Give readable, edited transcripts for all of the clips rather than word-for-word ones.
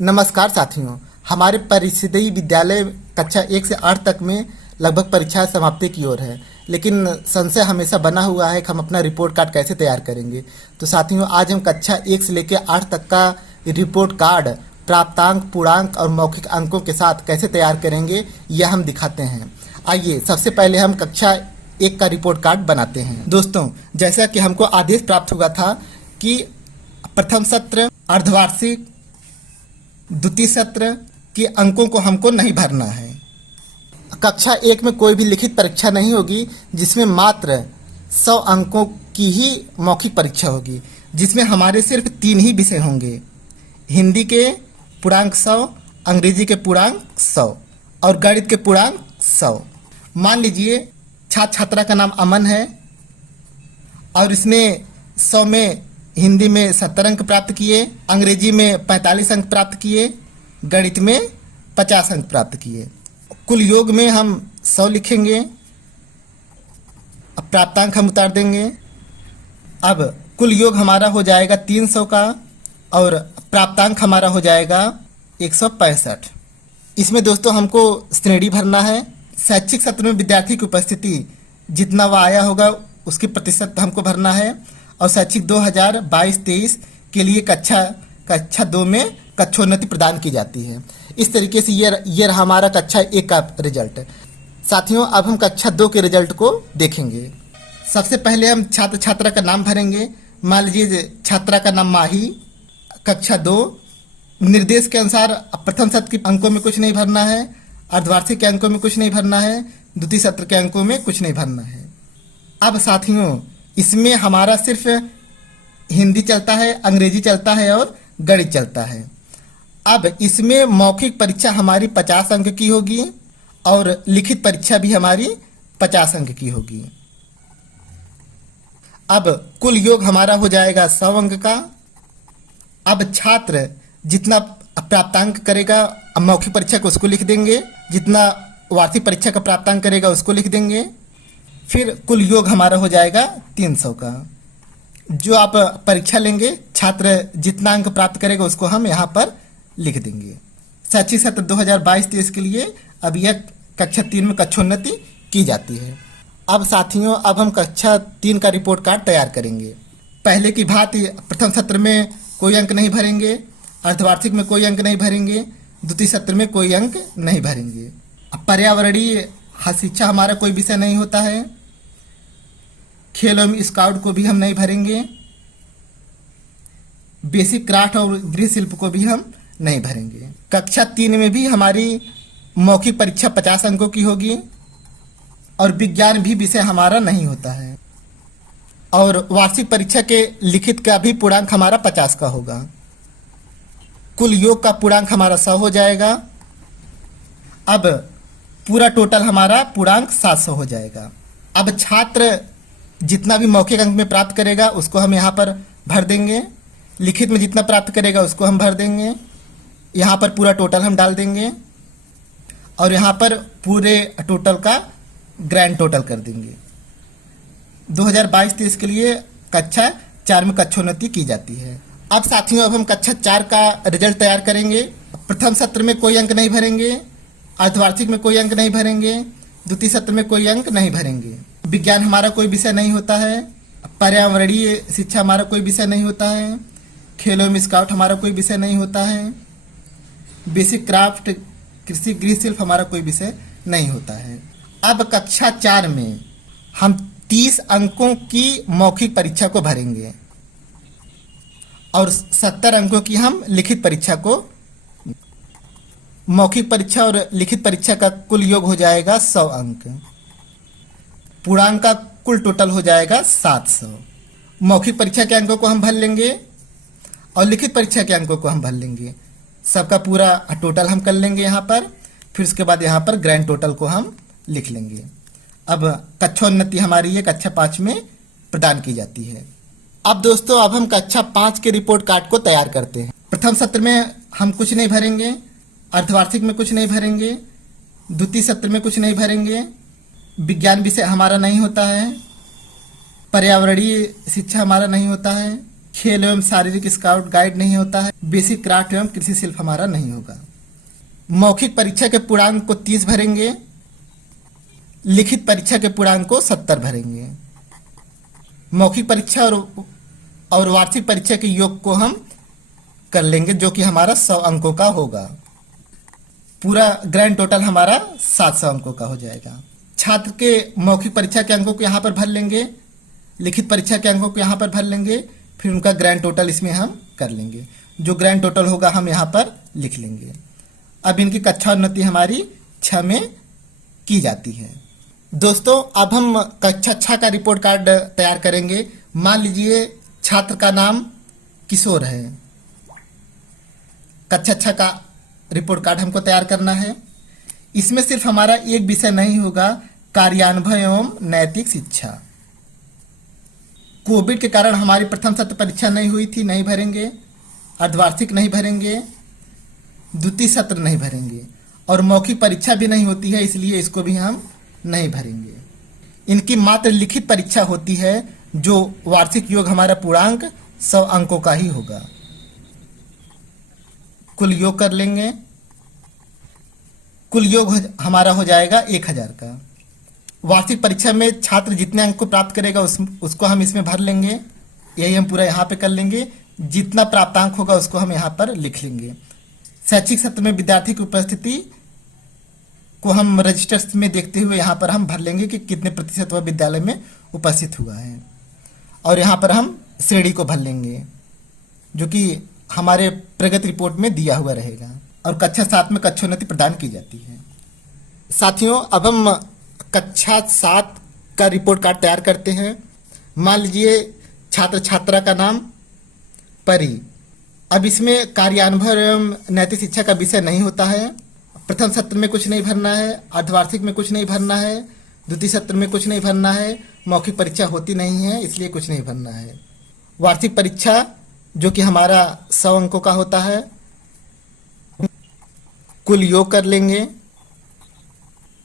नमस्कार साथियों। हमारे परिषदीय विद्यालय कक्षा 1 से 8 तक में लगभग परीक्षा समाप्ति की ओर है, लेकिन संशय हमेशा बना हुआ है कि हम अपना रिपोर्ट कार्ड कैसे तैयार करेंगे। तो साथियों, आज हम कक्षा 1 से लेकर 8 तक का रिपोर्ट कार्ड प्राप्तांक, पूर्णांक और मौखिक अंकों के साथ कैसे तैयार करेंगे, यह हम दिखाते हैं। आइए सबसे पहले हम कक्षा 1 का रिपोर्ट कार्ड बनाते हैं। दोस्तों, जैसा कि हमको आदेश प्राप्त हुआ था कि प्रथम सत्र, अर्धवार्षिक, द्वितीय सत्र के अंकों को हमको नहीं भरना है। कक्षा 1 में कोई भी लिखित परीक्षा नहीं होगी, जिसमें मात्र 100 अंकों की ही मौखिक परीक्षा होगी, जिसमें हमारे सिर्फ 3 ही विषय होंगे। हिंदी के पूर्णांक 100, अंग्रेजी के पूर्णांक 100 और गणित के पूर्णांक 100। मान लीजिए छात्र छात्रा का नाम अमन है और इसने 100 में हिंदी में 70 अंक प्राप्त किए, अंग्रेजी में 45 अंक प्राप्त किए, गणित में 50 अंक प्राप्त किए। कुल योग में हम 100 लिखेंगे। अब प्राप्तांक हम उतार देंगे। अब कुल योग हमारा हो जाएगा 300 का और प्राप्तांक हमारा हो जाएगा 165। इसमें दोस्तों हमको श्रेणी भरना है। शैक्षिक सत्र में विद्यार्थी की उपस्थिति जितना वह आया होगा उसके प्रतिशत हमको भरना है। और शैक्षिक 2022-23 के लिए कक्षा 2 में कक्षोन्नति प्रदान की जाती है। इस तरीके से ये रहा हमारा कक्षा 1 का रिजल्ट। साथियों, अब हम कक्षा 2 के रिजल्ट को देखेंगे। सबसे पहले हम छात्र छात्रा का नाम भरेंगे। मान लीजिए छात्रा का नाम माही, कक्षा 2। निर्देश के अनुसार प्रथम सत्र के अंकों में कुछ नहीं भरना है, अर्धवार्षिक के अंकों में कुछ नहीं भरना है, द्वितीय सत्र के अंकों में कुछ नहीं भरना है। अब साथियों, इसमें हमारा सिर्फ हिंदी चलता है, अंग्रेजी चलता है और गणित चलता है। अब इसमें मौखिक परीक्षा हमारी 50 अंक की होगी और लिखित परीक्षा भी हमारी 50 अंक की होगी। अब कुल योग हमारा हो जाएगा 100 अंक का। अब छात्र जितना प्राप्तांक करेगा मौखिक परीक्षा को उसको लिख देंगे, जितना वार्षिक परीक्षा का प्राप्तांक करेगा उसको लिख देंगे। फिर कुल योग हमारा हो जाएगा 300 का। जो आप परीक्षा लेंगे, छात्र जितना अंक प्राप्त करेगा उसको हम यहाँ पर लिख देंगे। शैक्षिक सत्र 2022-23 के लिए अब यह कक्षा 3 में कक्षोन्नति की जाती है। अब साथियों, अब हम कक्षा 3 का रिपोर्ट कार्ड तैयार करेंगे। पहले की भांति प्रथम सत्र में कोई अंक नहीं भरेंगे, अर्धवार्षिक में कोई अंक नहीं भरेंगे, द्वितीय सत्र में कोई अंक नहीं भरेंगे। पर्यावरणीय शिक्षा हमारा कोई विषय नहीं होता है। खेल एवं स्काउट को भी हम नहीं भरेंगे। बेसिक क्राफ्ट और गृह शिल्प को भी हम नहीं भरेंगे। कक्षा 3 में भी हमारी मौखिक परीक्षा 50 अंकों की होगी और विज्ञान भी विषय हमारा नहीं होता है। और वार्षिक परीक्षा के लिखित का भी पूर्णांक हमारा 50 का होगा। कुल योग का पूर्णांक हमारा 100 हो जाएगा। अब पूरा टोटल हमारा पूर्णांक 700 हो जाएगा। अब छात्र जितना भी मौखिक अंक में प्राप्त करेगा उसको हम यहाँ पर भर देंगे। लिखित में जितना प्राप्त करेगा उसको हम भर देंगे। यहाँ पर पूरा टोटल हम डाल देंगे और यहाँ पर पूरे टोटल का ग्रैंड टोटल कर देंगे। 2022-23 के लिए कक्षा 4 में कक्षोन्नति की जाती है। अब साथियों, अब हम कक्षा 4 का रिजल्ट तैयार करेंगे। प्रथम सत्र में कोई अंक नहीं भरेंगे, अर्धवार्षिक में कोई अंक नहीं भरेंगे, द्वितीय सत्र में कोई अंक नहीं भरेंगे। विज्ञान हमारा कोई विषय नहीं होता है। पर्यावरणीय शिक्षा हमारा कोई विषय नहीं होता है। खेल एवं स्काउट हमारा कोई विषय नहीं होता है। बेसिक क्राफ्ट, कृषि, गृह शिल्प हमारा कोई विषय नहीं होता है। अब कक्षा 4 में हम 30 अंकों की मौखिक परीक्षा को भरेंगे और 70 अंकों की हम लिखित परीक्षा को। मौखिक परीक्षा और लिखित परीक्षा का कुल योग हो जाएगा 100 अंक। पूर्णांक का कुल टोटल हो जाएगा 700। मौखिक परीक्षा के अंकों को हम भर लेंगे और लिखित परीक्षा के अंकों को हम भर लेंगे। सबका पूरा टोटल हम कर लेंगे यहाँ पर। फिर उसके बाद यहाँ पर ग्रैंड टोटल को हम लिख लेंगे। अब कक्षोन्नति हमारी ये कक्षा 5 में प्रदान की जाती है। अब दोस्तों, अब हम कक्षा 5 के रिपोर्ट कार्ड को तैयार करते हैं। प्रथम सत्र में हम कुछ नहीं भरेंगे, अर्धवार्षिक में कुछ नहीं भरेंगे, द्वितीय सत्र में कुछ नहीं भरेंगे, विज्ञान विषय हमारा नहीं होता है, पर्यावरणीय शिक्षा हमारा नहीं होता है, खेल एवं शारीरिक स्काउट गाइड नहीं होता है। बेसिक क्राफ्ट एवं कृषि शिल्प हमारा नहीं होगा। मौखिक परीक्षा के पूर्णांक को 30 भरेंगे, लिखित परीक्षा के पूर्णांक को 70 भरेंगे। मौखिक परीक्षा और वार्षिक परीक्षा के योग को हम कर लेंगे, जो कि हमारा 100 अंकों का होगा। पूरा ग्रैंड टोटल हमारा 700 अंकों का हो जाएगा। छात्र के मौखिक परीक्षा के अंकों को यहाँ पर भर लेंगे, लिखित परीक्षा के अंकों को यहाँ पर भर लेंगे, फिर उनका ग्रैंड टोटल इसमें हम कर लेंगे। जो ग्रैंड टोटल होगा हम यहाँ पर लिख लेंगे। अब इनकी कक्षा उन्नति हमारी 6 में की जाती है। दोस्तों, अब हम कक्षा 6 का रिपोर्ट कार्ड तैयार करेंगे। मान लीजिए छात्र का नाम किशोर है। कक्षा 6 का रिपोर्ट कार्ड हमको तैयार करना है। इसमें सिर्फ हमारा एक विषय नहीं होगा, कार्यानुभव एवं नैतिक शिक्षा। कोविड के कारण हमारी प्रथम सत्र परीक्षा नहीं हुई थी, नहीं भरेंगे। अर्धवार्षिक नहीं भरेंगे, द्वितीय सत्र नहीं भरेंगे, और मौखिक परीक्षा भी नहीं होती है, इसलिए इसको भी हम नहीं भरेंगे। इनकी मात्र लिखित परीक्षा होती है, जो वार्षिक योग हमारा पूर्णांक 100 अंकों का ही होगा। कुल योग कर लेंगे। कुल योग हमारा हो जाएगा 1000 का। वार्षिक परीक्षा में छात्र जितने अंक को प्राप्त करेगा उसको हम इसमें भर लेंगे। यही हम पूरा यहाँ पे कर लेंगे। जितना प्राप्तांक होगा उसको हम यहाँ पर लिख लेंगे। शैक्षिक सत्र में विद्यार्थी की उपस्थिति को हम रजिस्टर्स में देखते हुए यहाँ पर हम भर लेंगे कि कितने प्रतिशत वह विद्यालय में उपस्थित हुआ है, और यहाँ पर हम श्रेणी को भर लेंगे, जो कि हमारे प्रगति रिपोर्ट में दिया हुआ रहेगा। और कक्षा 7 में कक्षोन्नति प्रदान की जाती है। साथियों, अब हम कक्षा 7 का रिपोर्ट कार्ड तैयार करते हैं। मान लीजिए छात्र छात्रा का नाम परी। अब इसमें कार्यानुभव एवं नैतिक शिक्षा का विषय नहीं होता है। प्रथम सत्र में कुछ नहीं भरना है, अर्धवार्षिक में कुछ नहीं भरना है, द्वितीय सत्र में कुछ नहीं भरना है, मौखिक परीक्षा होती नहीं है, इसलिए कुछ नहीं भरना है। वार्षिक परीक्षा जो कि हमारा 100 अंकों का होता है। कुल योग कर लेंगे।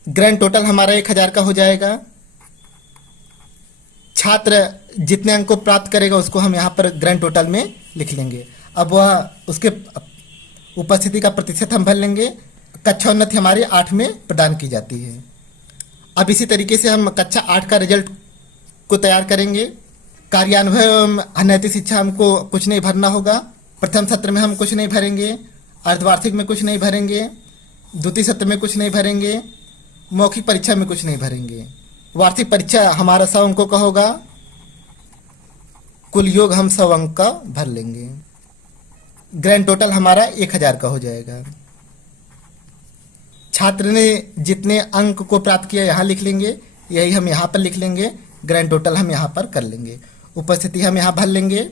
ग्रैंड टोटल हमारा 1000 का हो जाएगा। छात्र जितने अंक को प्राप्त करेगा उसको हम यहाँ पर ग्रैंड टोटल में लिख लेंगे। अब वह उसके उपस्थिति का प्रतिशत हम भर लेंगे। कक्षा उन्नति हमारी 8 में प्रदान की जाती है। अब इसी तरीके से हम कक्षा 8 का रिजल्ट को तैयार करेंगे। कार्यानुभव एवं अनैतिक शिक्षा हमको कुछ नहीं भरना होगा। प्रथम सत्र में हम कुछ नहीं भरेंगे, अर्धवार्षिक में कुछ नहीं भरेंगे, द्वितीय सत्र में कुछ नहीं भरेंगे, मौखिक परीक्षा में कुछ नहीं भरेंगे। वार्षिक परीक्षा हमारा 100 अंकों का होगा। कुल योग हम 100 अंक का भर लेंगे। ग्रैंड टोटल हमारा 1000 का हो जाएगा। छात्र ने जितने अंक को प्राप्त किया यहाँ लिख लेंगे, यही हम यहाँ पर लिख लेंगे। ग्रैंड टोटल हम यहाँ पर कर लेंगे। उपस्थिति हम यहाँ भर लेंगे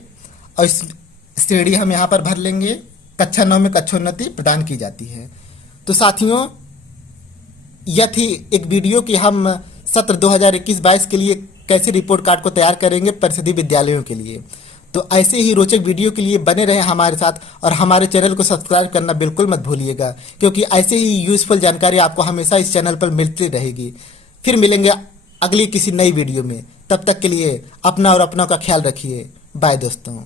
और श्रेणी हम यहाँ पर भर लेंगे। कक्षा 9 में कक्षोन्नति प्रदान की जाती है। तो साथियों, यह थी एक वीडियो कि हम सत्र 2021-22 के लिए कैसे रिपोर्ट कार्ड को तैयार करेंगे परिषदीय विद्यालयों के लिए। तो ऐसे ही रोचक वीडियो के लिए बने रहें हमारे साथ, और हमारे चैनल को सब्सक्राइब करना बिल्कुल मत भूलिएगा, क्योंकि ऐसे ही यूज़फुल जानकारी आपको हमेशा इस चैनल पर मिलती रहेगी। फिर मिलेंगे अगली किसी नई वीडियो में। तब तक के लिए अपना और अपनों का ख्याल रखिए। बाय दोस्तों।